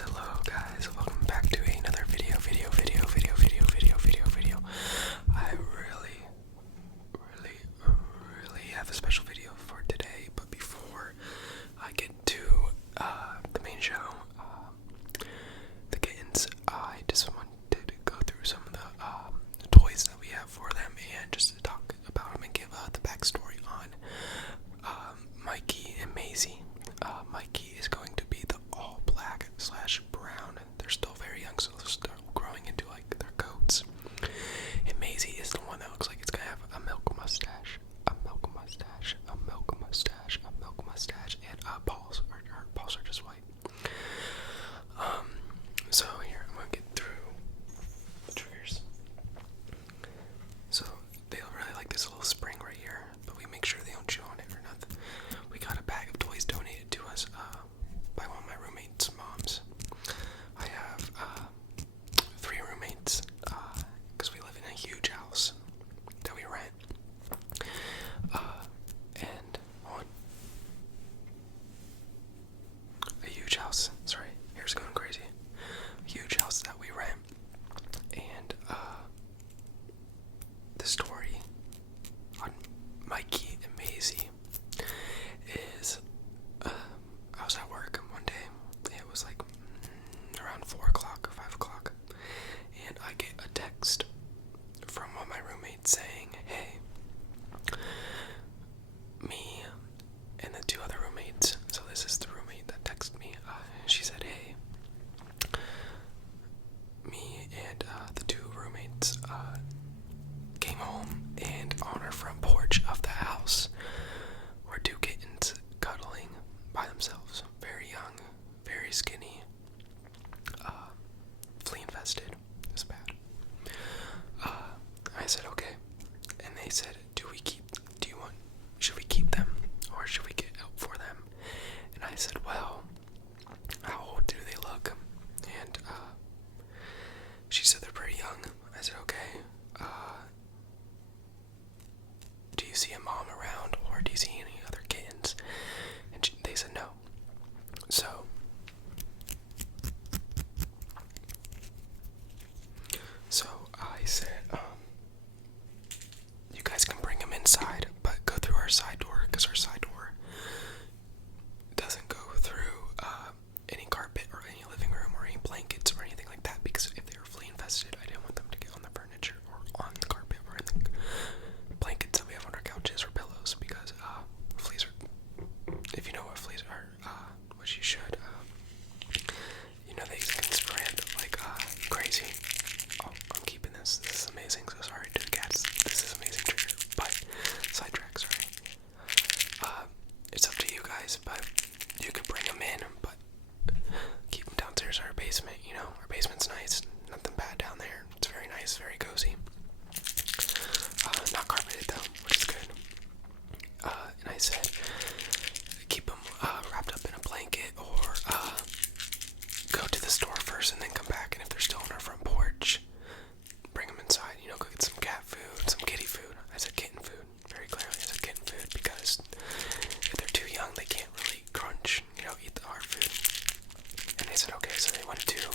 Hello guys, welcome back to another video. I really have a special video for today, but before I get to the main show, the kittens, I just wanted to go through some of the toys that we have for them and just to talk about them and give the backstory on Mikey and Maisy. Mikey is going to be the all black / brown. They're still very young, so they're still growing into like their coats. And Maisy is the one that looks like it's gonna have a milk mustache, and paws. Her paws are just white. So here I'm gonna get through the triggers. So they really like this little spring right here, but we make sure they don't chew on it or nothing. We got a bag of toys donated to us by one of my roommates' moms. I have 3 roommates because we live in a huge house that we rent. And on a huge house. Sorry, hair's going crazy. A huge house that we rent. And the story on Mikey and Maisy is I was at work one day. It was like around 4 o'clock or 5 o'clock, and I get a text from one of my roommates saying, hey, me and the 2 other roommates, so this is the roommate that texted me, she said, hey, me and the 2 roommates came home, and on our front porch of the house were 2 kittens cuddling by themselves, very young, very skinny, flea infested. It's bad. I said okay, and they said, should we keep them or should we get out for them? And I said, well, how old do they look? And she said they're pretty young. I said, okay, do you see a mom around or do you see any other kittens? And they said no. So I said, you guys can bring them inside, but go through our side door, because our side door doesn't go through any carpet or any living room or any blankets or anything like that, because if they were flea infested, I didn't want them to get on the furniture or on the carpet or anything, blankets that we have on our couches or pillows, because fleas are, if you know what fleas are, which you should, you know they can spread like crazy. Oh, I'm keeping this. This is amazing. So sorry to the cats. This is amazing trigger, but sidetrack, sorry. It's up to you guys, but you can bring them in, but keep them downstairs in our basement. You know, our basement's nice. Nothing bad down there. It's very nice, very cozy. Not carpeted though, which is good. And I said, keep them wrapped up in a blanket, or go to the store first and then come back, and if they're still on our front porch, bring them inside, you know, go get some cat food, some kitty food. I said kitten food, very clearly I said kitten food, because if they're too young, they can't really crunch, you know, eat the hard food. And they said okay, so they went to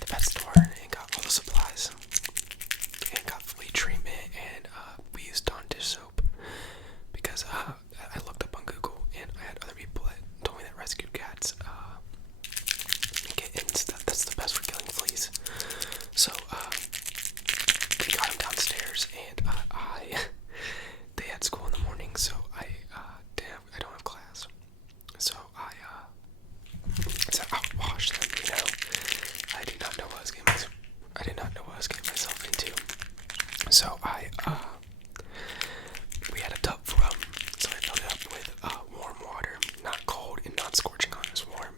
the pet store and got all the supplies, and got flea treatment, and we used Dawn dish soap, because I looked up on Google, and I had other people that told me that rescued cats and kittens, that's the best for killing fleas. So we got them downstairs, and they had school in the morning, so I don't have class, so I said I'll wash them. You know, I did not know what I was getting myself into. So we had a tub for them, so I filled it up with warm water, not cold and not scorching hot, it was warm.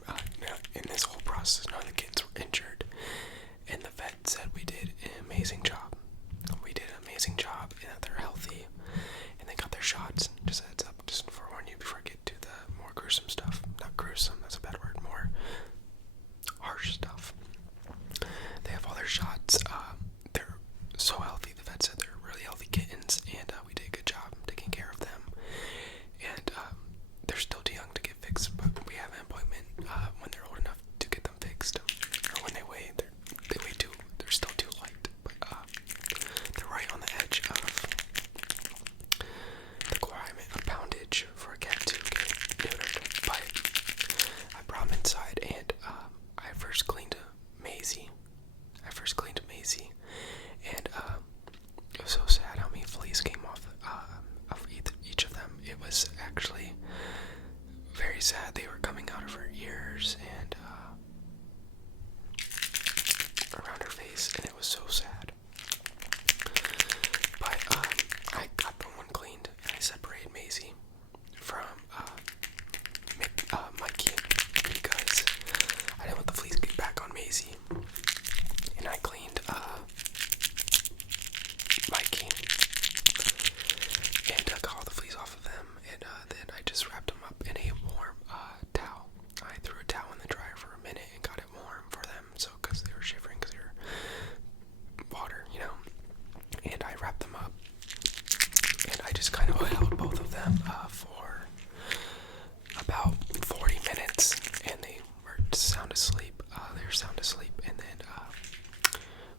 sound asleep. They were sound asleep, and then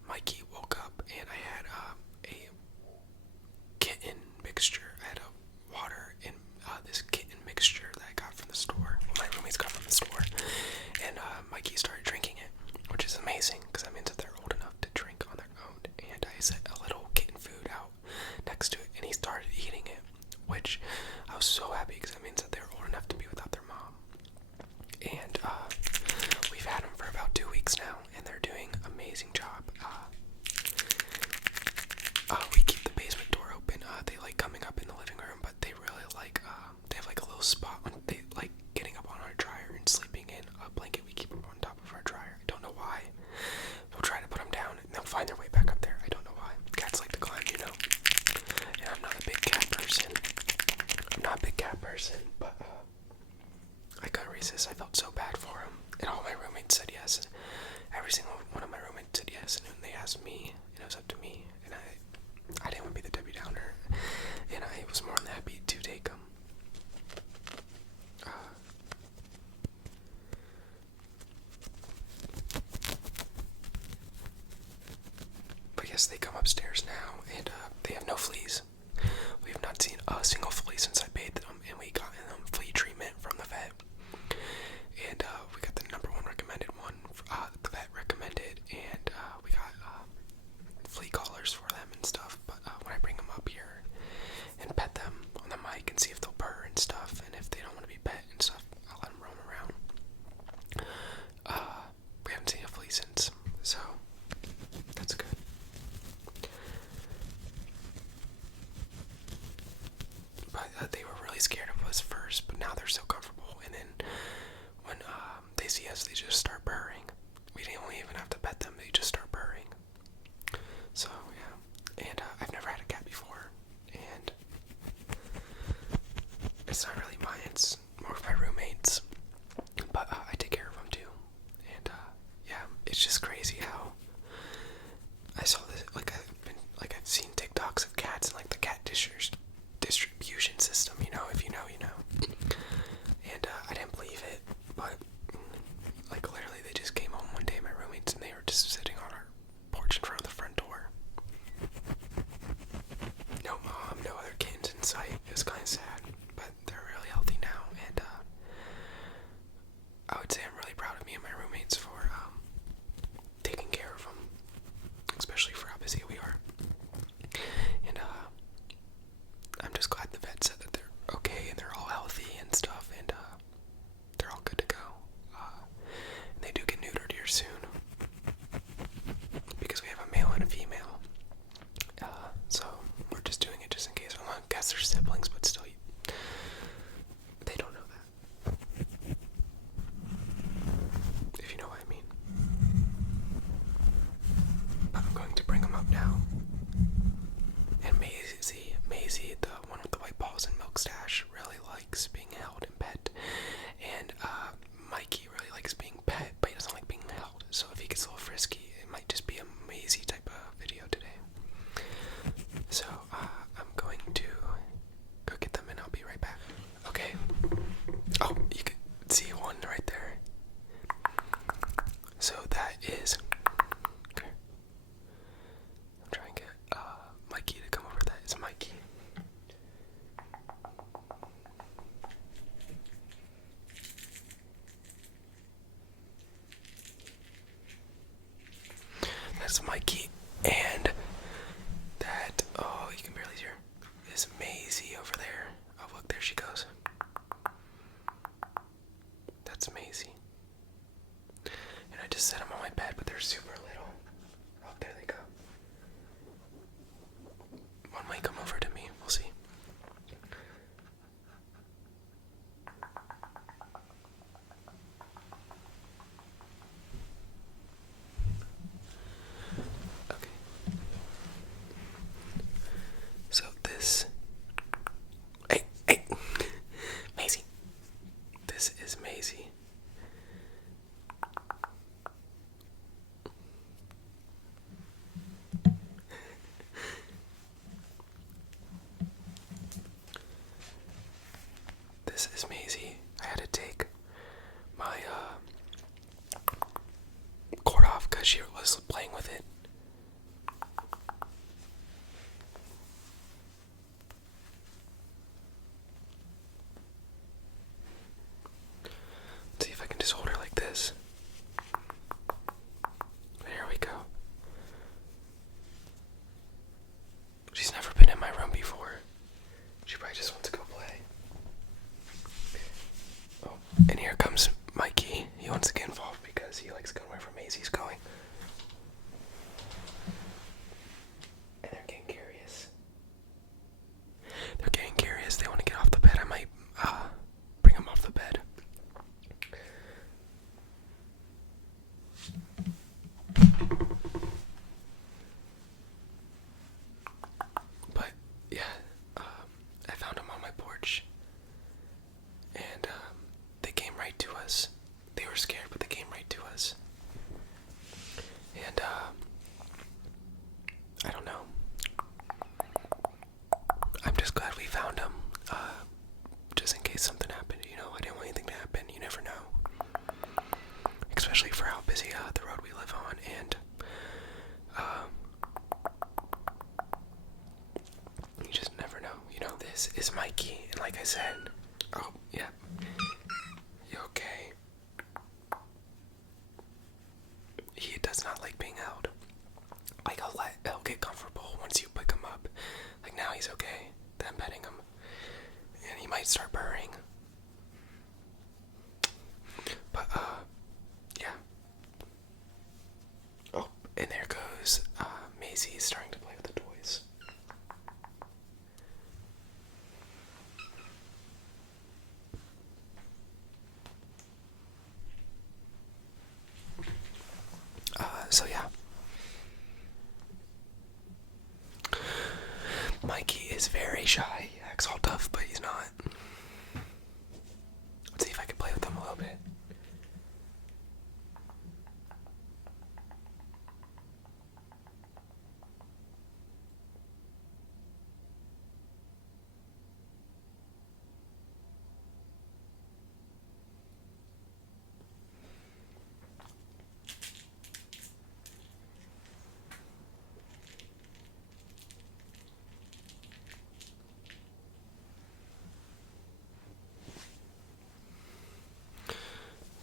Mikey woke up, and I had a kitten mixture. I had a water and this kitten mixture that I got from the store. Well, my roommates got from the store, and Mikey started drinking it, which is amazing because that means that they're old enough to drink on their own. And I set a little kitten food out next to it, and he started eating it, which I was so happy because that means that they're old enough to be without their mom. And we've had them for about 2 weeks now, and they're doing an amazing job. We keep the basement door open. They like coming up in the living room, but they really like, they have like a little spot when they like getting up on our dryer and sleeping in a blanket we keep up on top of our dryer. I don't know why. We'll try to put them down, and they'll find their way back up there. I don't know why. Cats like to climb, you know. And I'm not a big cat person. But I couldn't resist. I felt so bad for him, and all my roommates said yes. Every single one of my roommates said yes, and then they asked me, and it was up to me, and I didn't want to be the Debbie Downer, and I was more than happy to take them. But yes, they come upstairs now, and they have no fleas. We have not seen a single flea since I bathed them, and we got them flea treatment from the vet. And we got the number one recommended one, the vet recommended, and we got flea collars for them and stuff. But when I bring them up here and pet them on the mic and see if they'll purr and stuff, and if they don't want to be pet and stuff, I'll let them roam around. We haven't seen a flea since, so that's good. But they were really scared of us first, but now they're so comfortable. And then when they see us, they just start purring. We don't even have to pet them; they just start purring. So yeah, and I've never had a cat before, and it's not really mine; it's more of my roommates. But I take care of them too, and yeah, it's just crazy how I saw this. I've seen TikToks of cats and like the cat distribution system. You know, if you know, you know. And I didn't believe it, but like literally, they just came home one day, my roommates, and they were just sitting on our porch in front of the front door. No mom, no other kittens in sight. It was kind of sad, but they're really healthy now, and I would say I'm really proud of me and my roommates for taking care of them, especially for how busy we are. And I'm just glad the vet said that they're okay and they're all healthy and stuff, and they're all good to go. And they do get neutered here soon because we have a male and a female. So we're just doing it just in case. I guess they're siblings, but still, they don't know that. If you know what I mean. But I'm going to bring them up now. And Maisy, the one with the white balls and milk stash, really likes being held and pet. And Mikey really likes being pet, but he doesn't like being held. So if he gets a little frisky, it might just be a Maisy type of video today. So I'm going to go get them, and I'll be right back. Okay. Oh, you can see one right there. So that is. Okay. I'm trying to get Mikey to come over. That is Mikey. That's Mikey, and that, oh, you can barely hear, is Maisy over there. Oh, look, there she goes. That's Maisy. And I just set them on my bed, but they're super little. Oh, there they go. One might come over to me. We'll see. Okay. So this. Hey, Maisy. This is Maisy. This is Maisy. I had to take my because she was playing with it. Let's see if I can just hold her like this. There we go. She's never been in my room before. She probably just wants to go play. Oh, and here comes Mikey. He wants to get involved because he likes going wherever Maisy's going. And they're getting curious. They want to get off the bed. I might bring them off the bed. But yeah, I found them on my porch, and they came right to us. They were scared, but they came right to us. And I don't know. I'm just glad we found them. Just in case something happened, you know. I didn't want anything to happen. You never know. Especially for how busy the road we live on, and you just never know, you know. This is Mikey, and like I said, oh yeah, you okay? He does not like being held. Like he'll get comfortable once you pick him up. Like now he's okay. Then I'm petting him, and he might start purring. But yeah. Oh, and there goes Maisy starting to play with the toys. So yeah. Mikey is very shy. He acts all tough, but he's not. Let's see if I can play with him a little bit.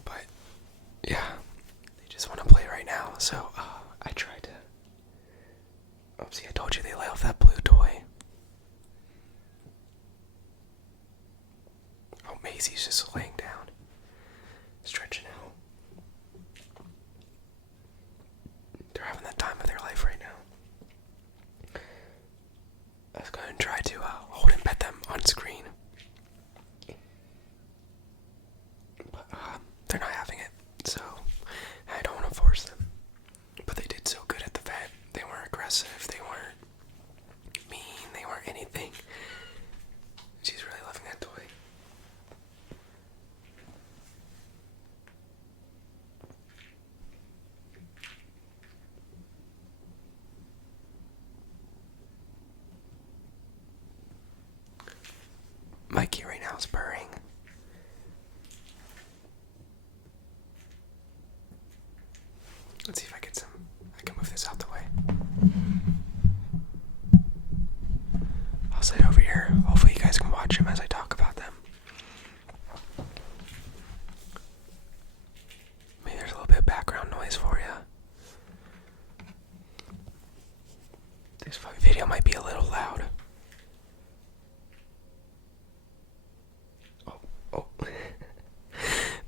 But yeah, they just want to play right now. So I tried to. Oopsie, I told you they lay off that blue toy. Oh, Maisy's just laying down, stretching out. They're having the time of their life right now. I was going to try to hold and pet them on screen, but they're not having it, so I don't want to force them. But they did so good at the vet. They weren't aggressive, they weren't mean, they weren't anything. She's really loving that toy. Mikey right now is purring. Let's see if I get some. I can move this out the way. I'll sit over here. Hopefully, you guys can watch them as I talk about them. Maybe there's a little bit of background noise for you. This video might be a little loud. Oh.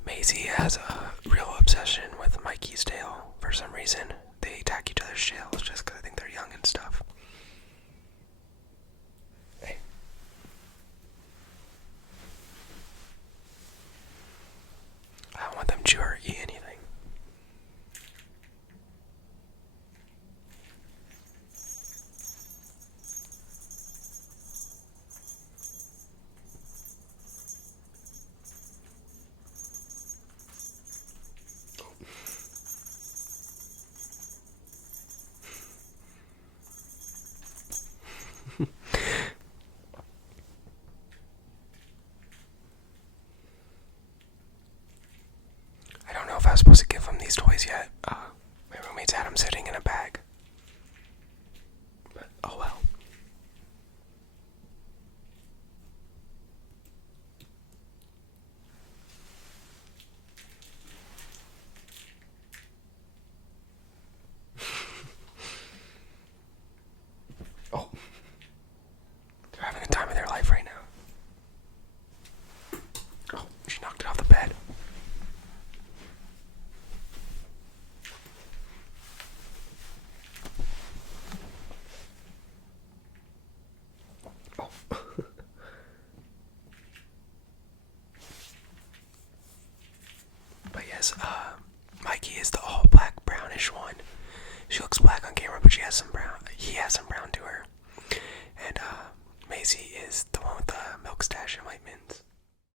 Maisy has a real obsession with Mikey's tail for some reason. They attack each other's tails just because I think they're young and stuff. Hey. I don't want them to chew or eat anything. I don't know if I was supposed to give him these toys yet. My roommate roommate's had him sitting in a bag. But, oh well. Oh. They're having a time of their life right now. Oh, she knocked it off the bed. Oh. But yes, Mikey is the all black brownish one. She looks black on camera, but he has some brown